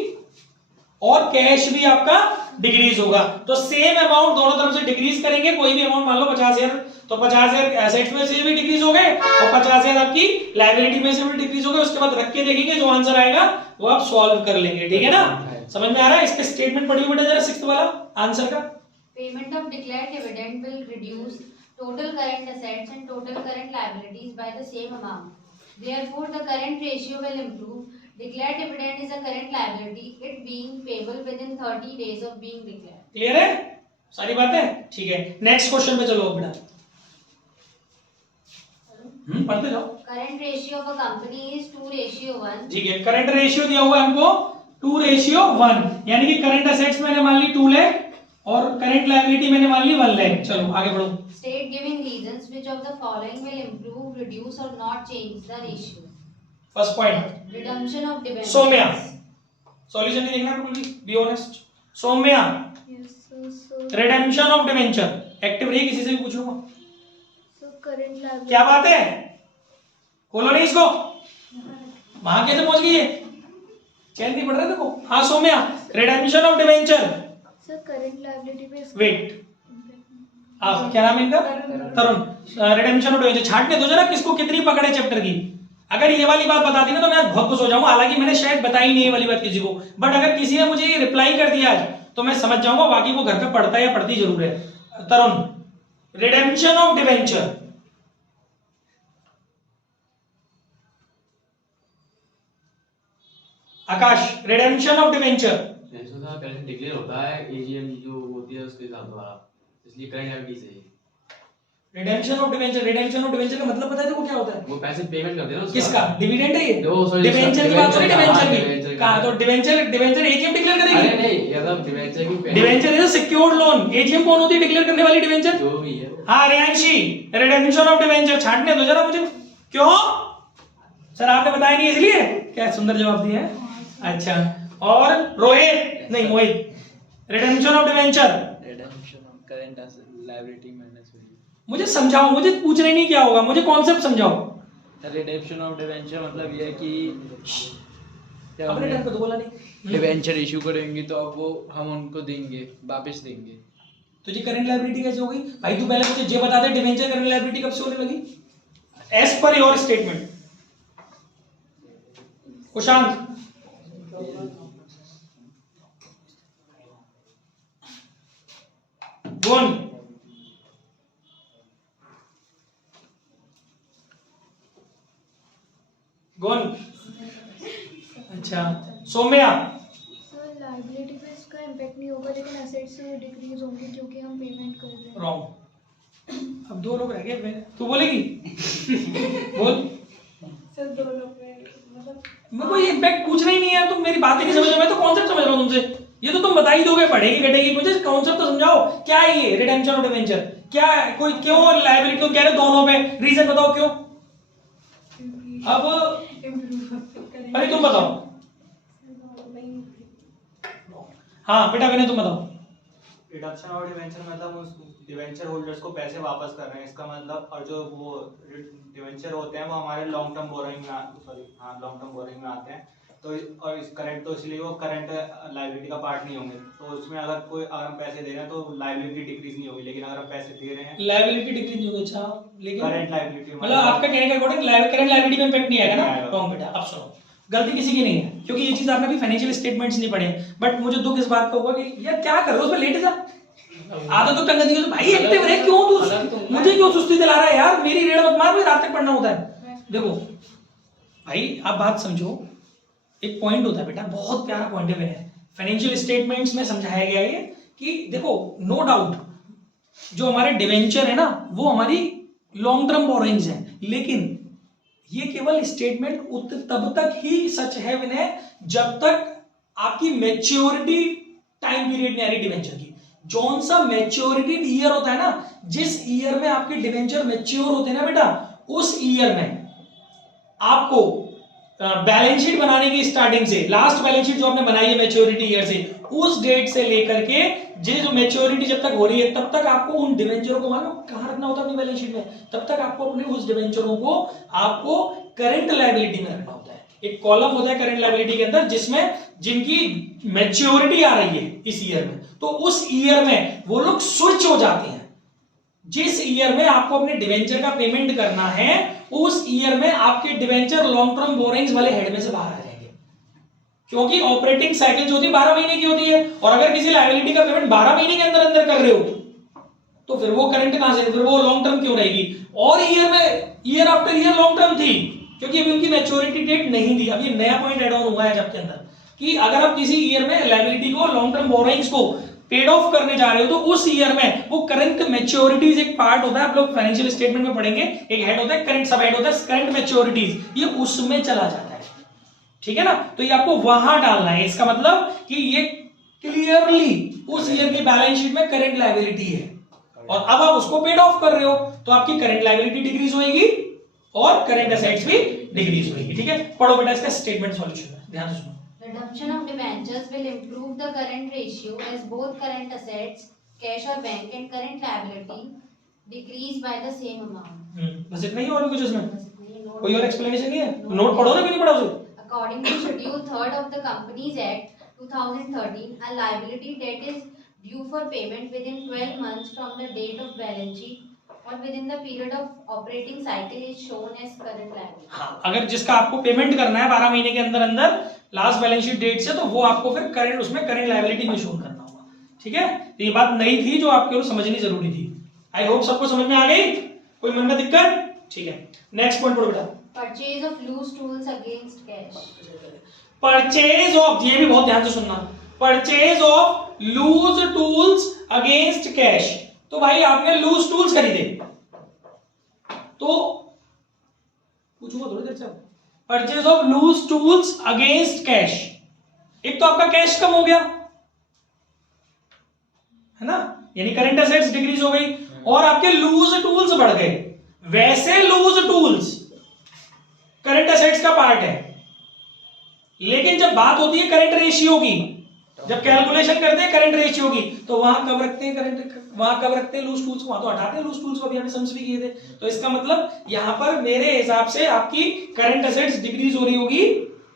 और कैश भी आपका डिक्रीज होगा, तो सेम अमाउंट दोनों तरफ से डिक्रीज करेंगे। कोई भी अमाउंट मान लो 50,000, तो 50,000 एसेट्स में से भी डिक्रीज हो गए और 50,000 आपकी लायबिलिटी में से भी डिक्रीज हो गए। उसके बाद रख के देखेंगे, जो आंसर आएगा वो आप सॉल्व कर लेंगे, ठीक है ना। समझ में आ रहा है? इसके स्टेटमेंट पढ़िए बेटा जरा 6th वाला आंसर का। Payment of declared dividend will reduce total current assets and total current liabilities by the same amount. Therefore, the current ratio will improve. Declared dividend is a current liability, it being payable within 30 days of being declared. Clear है सारी बातें? ठीक है, next question पे चलो बेटा। पढ़ते जाओ। Current ratio of a company is 2:1. ठीक है, करंट रेशियो दिया हुआ है हमको 2:1, यानी कि करंट एसेट्स मैंने मान ली 2 लाख और करंट लायबिलिटी मैंने मान ली 1 लाख। चलो आगे बढ़ो। State giving reasons which of the following will improve, reduce or not change the ratio. First point, Redemption of debentures. Saumya solution नहीं देखना बिल्कुल भी, be honest. Saumya, redemption of debenture active रही, किसी से भी पूछ लूंगा। करंट लायबिलिटी क्या बात है, खोलो नहीं इसको, वहां कैसे पहुंच गई है, चैन नहीं पड़ रहा देखो। हाँ Saumya, redemption of debenture. Sir current liability पे वेट, आप क्या नाम है इनका, तरुण। रिडेम्पशन ऑफ डिवेंचर छांटने दो जरा, किसको कितनी पकड़े चैप्टर की। अगर ये वाली बात बता दी ना तो मैं बहुत खुश हो जाऊंगा, हालांकि मैंने शायद बताई नहीं ये वाली बात किसी को, बट अगर किसी ने मुझे ये रिप्लाई कर दिया आज तो मैं समझ जाऊंगा बाकी वो घर पे पढ़ता है या पढ़ती जरूर है। Tarun, redemption of debenture. Akash, redemption of debenture. Current declare होता है एजीएम जो होती है उसके हिसाब द्वारा, इसलिए करंट लायबिलिटी से redemption of debenture, redemption of debenture का मतलब पता है देखो क्या होता है, वो पैसे पेमेंट करते हैं ना उसका। किसका, डिविडेंड है ये, दो सॉरी डिवेंचर की बात हो रही है, डिवेंचर की डिवेंचर कहां, तो डिवेंचर एजीएम डिक्लेयर अरे करेगी। नहीं, ये मतलब डिवेंचर की payment debenture is a secured loan, AGM कौन होती है डिक्लेयर करने वाली, डिवेंचर। जो भी है वो। हाँ रियांशी, रिडेम्पशन ऑफ डिवेंचर छांटने दो जरा मुझे। क्यों सर, आपने बताया नहीं इसलिए, क्या सुंदर जवाब दिया है। अच्छा, और रोहित नहीं Mohit, redemption of debenture. Redemption of current liability minus value. मुझे समझाओ, मुझे पूछने नहीं क्या होगा, मुझे कॉन्सेप्ट समझाओ। रिडेम्पशन ऑफ डिवेंचर मतलब ये है कि क्या अपने टाइम पे तो बोला नहीं। डिवेंचर इशू करेंगे तो अब वो हम उनको देंगे, वापस देंगे। तुझे करंट लायबिलिटी कैसे होगी भाई, तू पहले मुझे ये बता दे, डिवेंचर करंट लायबिलिटी कब से होने लगी as per your statement. Kushant, गुण, गुण, अच्छा सौम्या। सर लायबिलिटी पे इसका इम्पैक्ट नहीं होगा, लेकिन एसेट्स डिक्रीज होंगे क्योंकि हम पेमेंट कर रहे हैं। रॉन्ग, अब दो लोग रह गए, तू बोलेगी बोल। सर दो लोग मतलब मैं कोई इम्पैक्ट पूछना ही नहीं है, तुम मेरी बात ही नहीं समझ रहे, मैं तो कॉन्सेप्ट समझ रहा हूँ तुमसे, ये तो तुम बता ही दोगे, पढ़ेगी कटेगी, मुझे कॉन्सेप्ट तो समझाओ क्या है ये रिडेम्पशन ऑफ डिवेंचर, क्या है, कोई क्यों लायबिलिटी क्यों कह रहे हो दोनों पे, रीजन बताओ क्यों। अब भाई तुम बताओ। हाँ बेटा विनय तुम बताओ। रिडक्शन ऑफ डिवेंचर मतलब उस डिवेंचर होल्डर्स को पैसे वापस कर रहे हैं, इसका मतलब, और जो वो डिवेंचर होते हैं वो हमारे लॉन्ग टर्म बोरोइंग में लॉन्ग टर्म बोरोइंग में आते हैं, तो और इस करंट, तो इसलिए वो करंट लायबिलिटी का पार्ट नहीं होंगे, तो उसमें अगर हम पैसे दे रहे हैं तो लायबिलिटी डिक्रीज नहीं होगी, लेकिन अगर हम पैसे दे रहे हैं लायबिलिटी डिक्रीज नहीं होगी। अच्छा, लेकिन करंट लायबिलिटी मतलब आपका कहने का अकॉर्डिंग करंट लायबिलिटी में इम्पैक्ट नहीं आएगा ना। रॉन्ग बेटा, अब सुनो, गलती किसी की नहीं है, क्योंकि ये चीज आपने भी फाइनेंशियल स्टेटमेंट्स नहीं पढ़े, बट मुझे दुख इस बात का हुआ कि यार क्या कर रहे हो, उसमें लेट जा, आदत तो टंग दी तो भाई एक्टिव रहे, क्यों तू मुझे क्यों सुस्ती दिला रहा है यार, मेरी रेड मत मार, मुझे रात तक पढ़ना होता है। देखो भाई आप बात समझो, एक पॉइंट होता है बेटा, बहुत प्यारा पॉइंट है मेरे फाइनेंशियल स्टेटमेंट्स में समझाया गया है कि देखो नो डाउट जो हमारे डिवेंचर है ना वो हमारी लॉन्ग टर्म बोरोइंग्स हैं, लेकिन ये केवल स्टेटमेंट तब तक ही सच है विनय जब तक आपकी मैच्योरिटी टाइम पीरियड नहीं आ रही डिवेंचर की। जौन सा मैच्योरिटी ईयर होता है ना, जिस ईयर में आपके डिवेंचर मैच्योर होते हैं ना बेटा, उस ईयर में आपको बैलेंस शीट बनाने की स्टार्टिंग से लास्ट बैलेंस शीट जो आपने बनाई है मैच्योरिटी ईयर से, उस डेट से लेकर के जो मैच्योरिटी जब तक हो रही है तब तक आपको उन डिवेंचरों को मालूम कहां रखना होता है अपनी बैलेंस शीट में, तब तक आपको अपने उस डिवेंचरों को आपको करंट लायबिलिटी में रखना होता है। एक कॉलम होता है करंट लायबिलिटी के अंदर जिसमें जिनकी मैच्योरिटी आ रही है इस ईयर में, तो उस ईयर में वो लोग स्विच हो जाते हैं। जिस ईयर में आपको अपने डिवेंचर का पेमेंट करना है उस ईयर में आपके डिवेंचर लॉन्ग टर्म बोरिंग्स वाले हेड में से बाहर आ जाएंगे, क्योंकि ऑपरेटिंग साइकिल जो होती है 12 महीने की होती है, और अगर किसी लायबिलिटी का पेमेंट 12 महीने के अंदर अंदर कर रहे हो तो फिर वो करंट कहां से, फिर वो लॉन्ग टर्म क्यों रहेगी। और ईयर में year after year long term थी क्योंकि अभी उनकी मैच्योरिटी डेट नहीं थी। अब ये नया पॉइंट ऐड ऑन हुआ है जब के अंदर कि अगर आप किसी ईयर में लायबिलिटी को लॉन्ग टर्म बोरोइंग्स को पेड ऑफ करने जा रहे हो तो उस ईयर में वो करंट मैच्योरिटीज एक पार्ट होता है, आप लोग फाइनेंशियल स्टेटमेंट में पढ़ेंगे, एक हेड होता है करंट, सब हेड होता है करंट मैच्योरिटीज, ये उसमें चला जाता है, ठीक है ना। तो ये आपको वहां डालना है, इसका मतलब कि ये क्लियरली उस ईयर की बैलेंस शीट में करंट लायबिलिटी है और अब आप उसको पेड ऑफ कर रहे हो तो आपकी करंट लायबिलिटी डिक्रीज होगी और करंट एसेट्स भी डिक्रीज होगी, ठीक है। पढ़ो बेटा इसका स्टेटमेंट सॉल्यूशन, ध्यान से सुनो। Redemption of debentures will improve the current ratio as both current assets, cash or bank, and current liability decrease by the same amount. बस इतना ही और भी कुछ इसमें बस इतना ही note- कोई और एक्सप्लेनेशन नहीं है? नोट पढ़ो ना, क्यों नहीं पढ़ा उसे? According to Schedule 3rd of the Companies Act 2013, a liability that is due for payment within 12 months from the date of balance sheet or within the period of operating cycle is shown as current liability. हाँ, अगर जिसका आपको payment करना है 12 महीने के अंदर अंदर लास्ट बैलेंस शीट डेट से, तो वो आपको फिर करंट, उसमें करंट लायबिलिटी में शो करना होगा, ठीक है। तो ये बात नई थी जो आपको समझनी जरूरी थी। आई होप सबको समझ में आ गई, कोई मन में दिक्कत? ठीक है, नेक्स्ट पॉइंट पढ़ो बेटा। Purchase of loose tools against cash. Purchase of, ये भी बहुत ध्यान से सुनना, purchase of loose tools against cash. तो भाई आपने लूज टूल्स खरीदे तो पूछूंगा थोड़ी देर से, purchase of loose tools against cash, एक तो आपका कैश कम हो गया है ना, यानी करंट एसेट्स डिक्रीज हो गई और आपके लूज टूल्स बढ़ गए। वैसे लूज टूल्स करंट एसेट्स का पार्ट है, लेकिन जब बात होती है करंट रेशियो की, जब कैलकुलेशन करते हैं करंट रेशियो की, तो वहां कब रखते हैं करंट, वहां कब रखते हैं लूज टूल्स को, वहां तो हटाते हैं लूज टूल्स को, अभी हमने सम्स भी किए थे। तो इसका मतलब यहां पर मेरे हिसाब से आपकी करंट एसेट्स डिक्रीज हो रही होगी,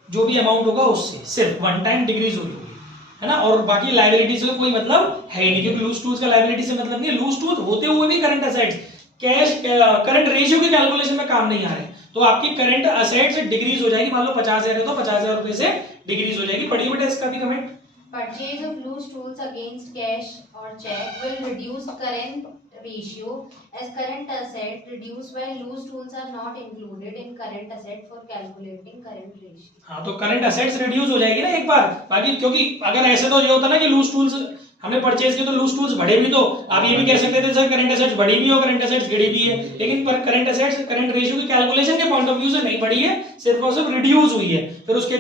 जो भी अमाउंट होगा उससे सिर्फ वन टाइम डिक्रीज हो रही होगी, है ना, और बाकी लायबिलिटी से कोई मतलब है ही नहीं, क्योंकि लूज टूल्स का लायबिलिटी से मतलब नहीं है। लूज टूल्स होते हुए भी current assets cash current ratio के कैलकुलेशन में काम नहीं आ रहे, तो आपकी करंट एसेट्स डिक्रीज हो जाएगी। मान लो 50,000 है तो 50,000 रुपए से डिक्रीज हो जाएगी। पढ़िए बेटा इसका भी comment. Purchase of loose tools against cash or check will reduce current ratio as current asset reduce while loose tools are not included in current asset for calculating current ratio. हाँ, तो current assets reduce हो जाएगी ना एक बार, बाकी क्योंकि अगर ऐसे तो ये होता ना कि लूज टूल्स हमने परचेज किए तो लूज टूल्स बढ़े भी, तो आप ये भी कह सकते थे सर करंट एसेट्स बढ़ी भी और करंट एसेट्स गिरी भी है, लेकिन पर करंट एसेट्स करंट रेशियो की कैलकुलेशन के पॉइंट ऑफ व्यू से नहीं बढ़ी है, सिर्फ और सिर्फ रिड्यूस हुई है। फिर उसको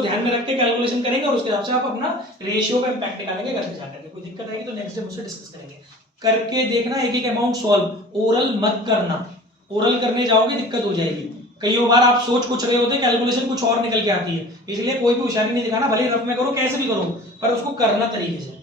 ध्यान में रख के कैलकुलेशन करेंगे और उसके हिसाब से आप अपना रेशियो का इंपैक्ट निकालेंगे घर पे जाकर के। कोई दिक्कत आएगी तो नेक्स्ट डे मुझसे डिस्कस करेंगे, करके देखना, एक एक अमाउंट सॉल्व। ओरल मत करना, ओरल करने जाओगे दिक्कत हो जाएगी। कई बार आप सोच कुछ रहे होते, कैलकुलेशन कुछ और निकल के आती है, इसलिए कोई भी होशियारी नहीं दिखाना, भले रफ में करो कैसे भी करो, पर उसको करना तरीके से।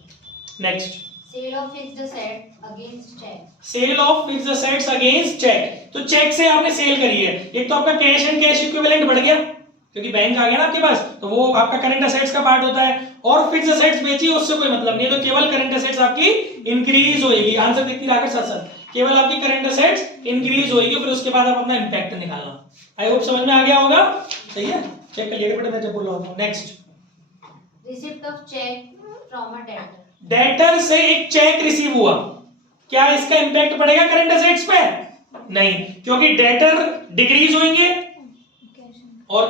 Next, Sale of fixed assets against check. Sale of fixed assets against cheque. तो चेक से आपने सेल करी है, एक तो आपका कैश एंड कैश इक्विवेलेंट बढ़ गया क्योंकि बैंक आ गया ना आपके पास, तो वो आपका करंट असेट्स का पार्ट होता है, और फिक्स्ड असेट्स बेची उससे कोई मतलब नहीं है, तो केवल करंट असेट्स आपकी इंक्रीज होएगी। आंसर देखती रहा साथ साथ, केवल आपकी करंट असेट्स इंक्रीज होएगी, फिर उसके बाद आप अपना इंपैक्ट निकालना। आई होप समझ में आ गया होगा, सही है, चेक कर लिएगा बेटा, मैं जब बोल रहा हूँ। Next, Receipt of check from a debtor. Debtor से एक चेक रिसीव हुआ, क्या इसका इंपैक्ट पड़ेगा करंट एसेट्स पे? नहीं, क्योंकि डेटर डिक्रीज होंगे और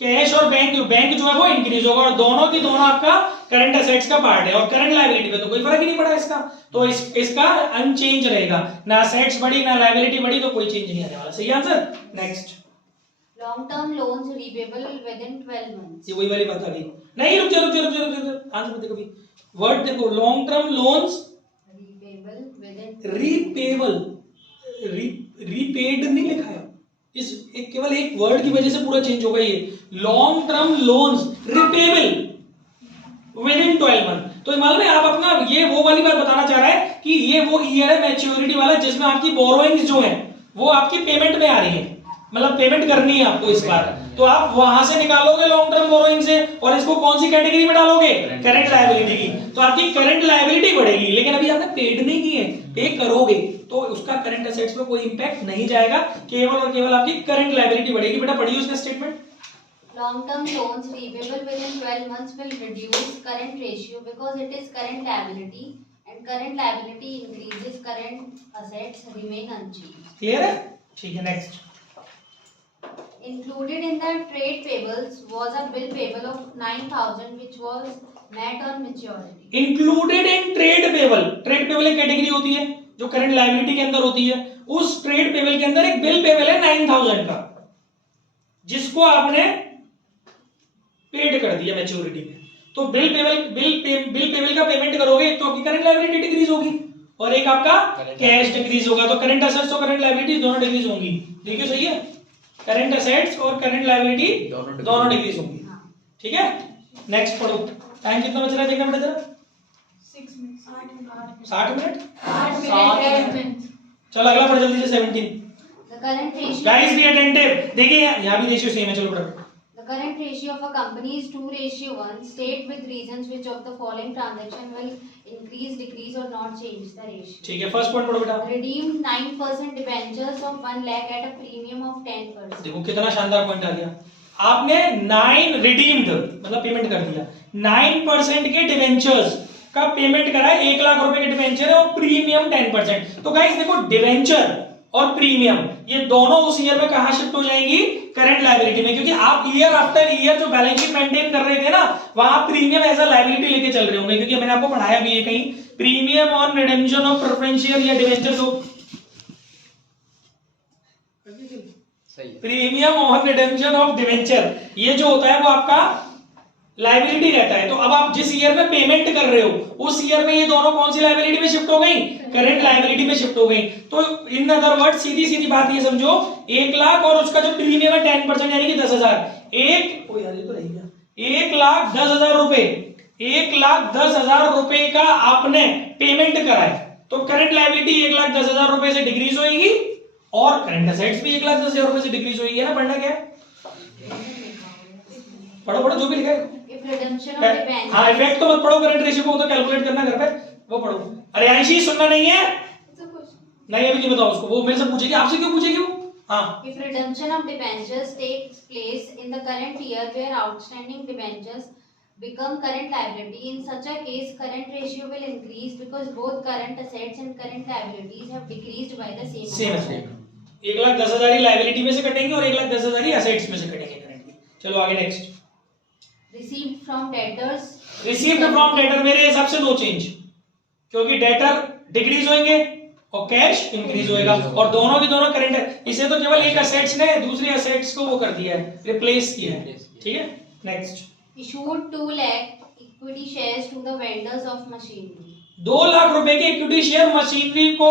कैश और बैंक जो है वो इंक्रीज होगा, और दोनों की दोनों आपका करंट एसेट्स का पार्ट है, और करंट लायबिलिटी पे तो कोई फर्क ही नहीं पड़ा इसका, तो इसका अनचेंज रहेगा, ना एसेट्स बढ़ी ना लायबिलिटी बढ़ी, तो कोई चेंज नहीं आने वाला। सही answer. Next, Long term loans repayable within 12 months. ये वही वाली बात आ गई। नहीं, रुक जा आंसर मत देखो, अभी वर्ड देखो, long term loans Repayable within repayable, repaid नहीं लिखा है, इस एक केवल एक वर्ड की वजह से पूरा चेंज होगा। ये long term loans repayable with in 12 month, तो मालूम है आप अपना ये वो वाली बात बताना चाह रहा है कि ये वो ईयर है मैच्योरिटी वाला जिसमें आपकी बोरोइंग्स जो है वो आपकी पेमेंट में आ रही है, मतलब पेमेंट करनी है आपको इस बार, तो आप वहां से निकालोगे लॉन्ग टर्म बोरोइंग से, और इसको कौन सी कैटेगरी में डालोगे? करंट लायबिलिटी की। तो आपकी करंट लायबिलिटी बढ़ेगी, लेकिन अभी आपने पेड नहीं की है, पे करोगे तो उसका करंट एसेट्स पे कोई इंपैक्ट नहीं जाएगा, केवल और केवल आपकी करंट लायबिलिटी बढ़ेगी। बेटा पढ़िए उसका statement. long term loans repayable within 12 months will reduce current ratio because it is current liability, and current liability increases, current assets remain unchanged. Clear है? ठीक है, next. Included in the trade payables was a bill payable of 9,000 which was met on maturity. Included in trade payable, trade payable एक category होती है जो current liability के अंदर होती है, उस ट्रेड पेबल के अंदर एक बिल पेबल है 9000 का, जिसको आपने पेड कर दिया मैच्योरिटी में, तो बिल पेबल का पेमेंट करोगे तो आपकी करंट लायबिलिटी डिक्रीज होगी और एक आपका कैश डिक्रीज होगा, तो करंट एसेट्स और करंट लायबिलिटीज दोनों डिक्रीज होंगी। देखिए सही है, करंट एसेट्स और करंट लायबिलिटी दोनों डिक्रीज होंगी। ठीक है, नेक्स्ट पढ़ो। टाइम कितना बच रहा है देखना बेटा जरा, 6 मिनट 60 मिनट। 8 minutes. चलो अगला पढ़ जल्दी से 17। The current ratio. Guys be attentive, देखिए यहाँ भी रेशियो सेम है, चलो पढ़ो। The current ratio of a company is 2:1. State with reasons which of the following transaction will increase, decrease or not change the ratio. ठीक है, first point पढ़ो बेटा। Redeemed 9% debentures of 1 lakh at a premium of 10%. देखो कितना शानदार point आ गया, आपने 9 redeemed मतलब पेमेंट कर दिया, 9% के डिवेंचर्स का पेमेंट करा है, 1 लाख रुपए के डिवेंचर है और प्रीमियम 10%। तो गाइस देखो डिवेंचर और प्रीमियम ये दोनों उस ईयर में कहां शिफ्ट हो जाएंगी, करंट लायबिलिटी में, क्योंकि आप ईयर आफ्टर ईयर जो बैलेंस शीट मेंटेन कर रहे थे ना, वहां प्रीमियम एज अ लायबिलिटी लेके चल रहे होंगे, क्योंकि मैंने आपको पढ़ाया भी है कहीं, premium on redemption of preference share या डिवेंचर को, premium on redemption of debenture ये जो होता है वो आपका लायबिलिटी रहता है। तो अब आप जिस ईयर में पेमेंट कर रहे हो उस ईयर में ये दोनों कौन सी लायबिलिटी में शिफ्ट हो गई, करंट लायबिलिटी में शिफ्ट हो गई। तो इन अदर वर्ड सीधी सीधी बात ये समझो, 1 लाख और उसका जो प्रीमियम है 10% यानी कि 10,000, एक ओ यार ये तो रह गया, 1,10,000 रुपए, 1,10,000 रुपए का आपने पेमेंट करा है, तो करंट लायबिलिटी 1,10,000 रुपए से डिक्रीज होगी और करंट एसेट्स भी 1,10,000 रुपए से डिक्रीज होगी, है ना। पढ़ना क्या है, पढ़ो पढ़ो जो भी लिखा है। If redemption of debentures. हाँ इफेक्ट तो मत पढ़ो, करंट रेशियो को तो कैलकुलेट करना घर पे, वो पढ़ो। अरे आंशी सुनना नहीं है, नहीं अभी नहीं बताओ उसको, वो मेरे से पूछेगी, आपसे क्यों पूछेगी वो। हाँ If redemption of debentures takes place in the current year where outstanding debentures become current liability, in such a case current ratio will increase because both current assets and current liabilities have decreased by the same amount. 1,10,000 he liability में से कटेंगे और 1,10,000 ही assets में से कटेंगे currently. चलो आगे next. Received from debtors. Received from debtor मेरे हिसाब से नो चेंज, क्योंकि डेटर डिक्रीज होंगे और कैश इंक्रीज होएगा और दोनों की दोनों करंट है, इसे तो केवल एक एसेट्स ने दूसरी एसेट्स को वो कर दिया है, रिप्लेस किया है। ठीक है next. Issued 2 lakh equity shares to the vendors of machinery. 2 lakh रुपए के इक्विटी शेयर मशीनरी को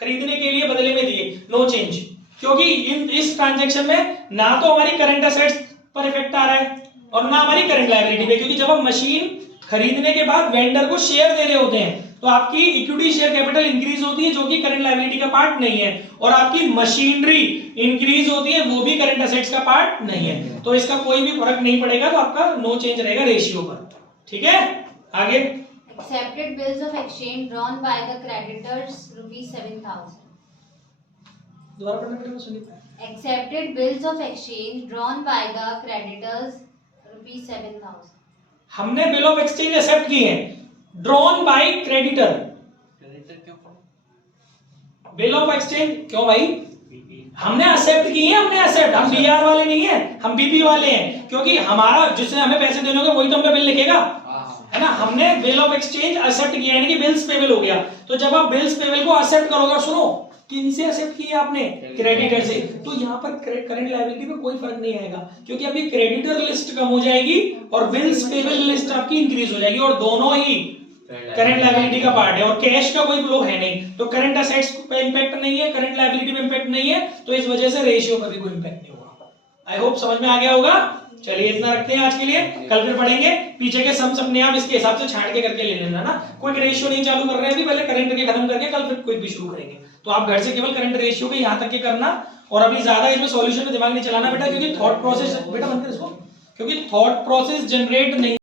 खरीदने के लिए बदले में दिए, नो चेंज, क्योंकि इस ट्रांजैक्शन में ना तो हमारी करंट एसेट्स पर इफेक्ट आ रहा है और ना हमारी करंट लायबिलिटी पे, क्योंकि जब हम मशीन खरीदने के बाद वेंडर को शेयर दे रहे होते हैं तो आपकी इक्विटी शेयर कैपिटल इंक्रीज होती है जो कि करंट लायबिलिटी का पार्ट नहीं है, और आपकी मशीनरी इंक्रीज होती है वो भी करंट एसेट्स का पार्ट नहीं है, तो इसका कोई भी फर्क नहीं पड़ेगा, तो आपका नो चेंज रहेगा रेशियो पर। ठीक है आगे। Accepted bills of exchange drawn by the creditors ₹7,000. दोबारा पढ़ना बेटा, मैं सुन नहीं पाया। Accepted bills of exchange drawn by the creditors ₹7,000. हमने बिल ऑफ एक्सचेंज एक्सेप्ट किए हैं, drawn by creditor. Bill of exchange क्यों भाई, हमने एक्सेप्ट किए हैं, हमने एक्सेप्ट, हम बीआर वाले नहीं है, हम बीपी वाले हैं, क्योंकि हमारा जिसने हमें पैसे देने होंगे वही तो हमका बिल लिखेगा, है ना। हमने बिल ऑफ एक्सचेंज एक्सेप्ट किया यानी कि बिल्स पेबल हो गया, तो जब आप बिल्स पेबल को एक्सेप्ट करोगे, सुनो किन से एक्सेप्ट किया आपने, क्रेडिटर से, तो यहाँ पर करंट लायबिलिटी में कोई फर्क नहीं आएगा, क्योंकि अभी क्रेडिटर लिस्ट कम हो जाएगी और बिल्स पेबल लिस्ट आपकी इंक्रीज हो जाएगी, और दोनों ही करंट लायबिलिटी का पार्ट है और कैश का कोई फ्लो है नहीं, तो करंट एसेट्स पे इंपैक्ट नहीं है, करंट लायबिलिटी में इंपैक्ट नहीं है, तो इस वजह से रेशियो पर भी कोई इंपैक्ट नहीं होगा। आई होप समझ में आ गया होगा। चलिए इतना रखते हैं आज के लिए, कल फिर पढ़ेंगे पीछे के सम अपने आप इसके हिसाब से छांट के करके ले लेना ना, कोई रेशियो नहीं चालू कर रहे हैं अभी, पहले करंट के खत्म करके कल फिर कोई भी शुरू करेंगे, तो आप घर से केवल करंट रेशियो के यहाँ तक के करना, और अभी ज्यादा इसमें सॉल्यूशन में दिमाग नहीं चलाना बेटा, क्योंकि थॉट प्रोसेस बेटा बनकर इसको, क्योंकि थॉट प्रोसेस जनरेट नहीं